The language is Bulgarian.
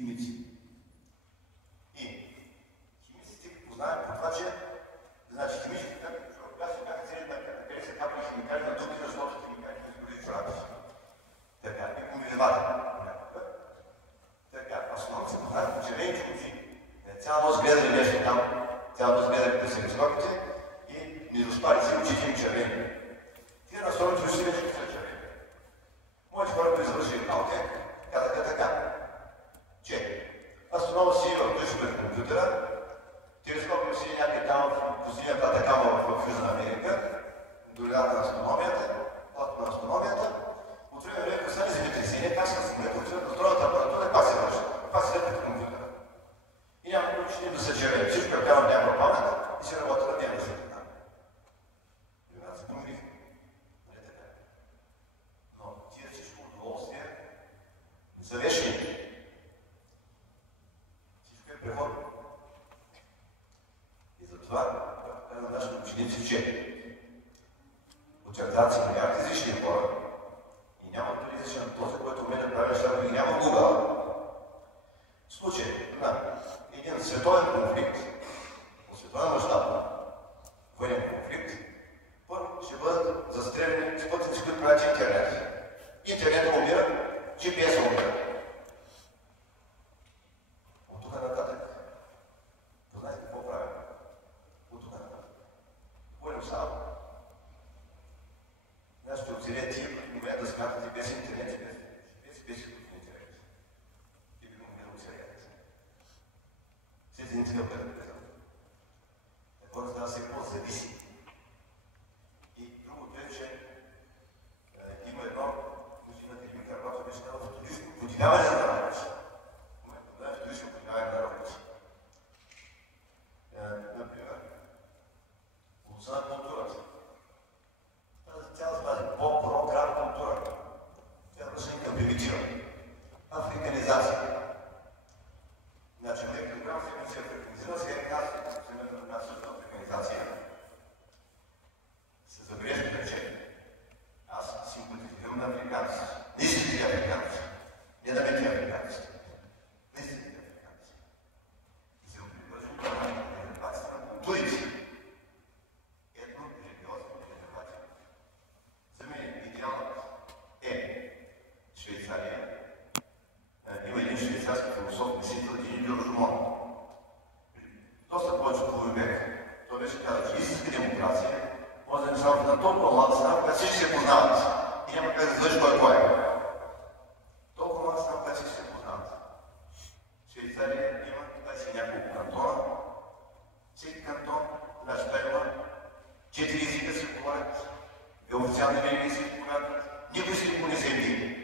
химици. И химиците познаят по това, че значи химичните бяха цели на къде се капли химикали на дупки, защото химикалите не изгорят чорапи. Така, и помилевата. Така, а слонци познаят по червените очи. Цяла нощ гледали нещо там, цяла нощ гледали по телескопите и не доспали си очите им червени. Тия настроените очи вече са червени. Моите хора, които завършили Калтек, казаха така, че астрономът си в душа пред компютъра, телескопът си някъде там в пустинята Атакама в Южна Америка, до лята на астрономията, плато на астрономията, от време време остане земетресение, как се самолет, отиват на втората апаратура и пак се връща. Пак се пред компютъра. И няма учени да се червени. Всичко е казано някаква памет и си работи на дневна светлина. Времената се промениха. Нали така? Но тия всичко удоволствие не са вечни. Всичко е преходно. И затова, както казвам нашите ученици, че очертават си някакви излишни хора и няма дори излишен този, който умее да прави неща, и няма Google. В случай на един световен конфликт, по световен мащаб, военен конфликт, първо ще бъдат застреляни спътници, които правят интернет. Интернет умира, GPS умира. От тук нататък. Познайте какво правим? От тук нататък. Говорим само. Аз ще оцелят тия, които умеят да смятат и без интернет, и без изкуствен интернет. И би могли да оцелят. След един такъв предпредел. Хората трябва да се по-зависи. И другото е, че има едно, мужчина Телевика, когато беше дал вторично подивяване на работа. В момента да е вторично подивяване на работа. Например, луца на културата. Цяла тази по-програм култура. Тя върши към примитива. Африканизация. Значи, програм се африканизира, сега е нашата африканизация. Се забележда, че аз симпатизирам на африканци. Не истински африканци. Не да мети африканци. Не истински африканци. И се прибържам към резервацията на културите. Етно-религиозни резервации. За мен идеалът е Швейцария. Има един швейцарски философ, мислител Дени Дюржумон. Доста повече от век. Той беше казал, че истинска демокрация може да не само на толкова млада страна, когато всички се познават. И няма как да знаеш кой е. Толкова млада страна, когато всички се познават. Швейцария има 20 няколко кантона. Всеки кантон, значи има 4 езика се говорят, официални религии се изповядват. Никой си никой не се бие.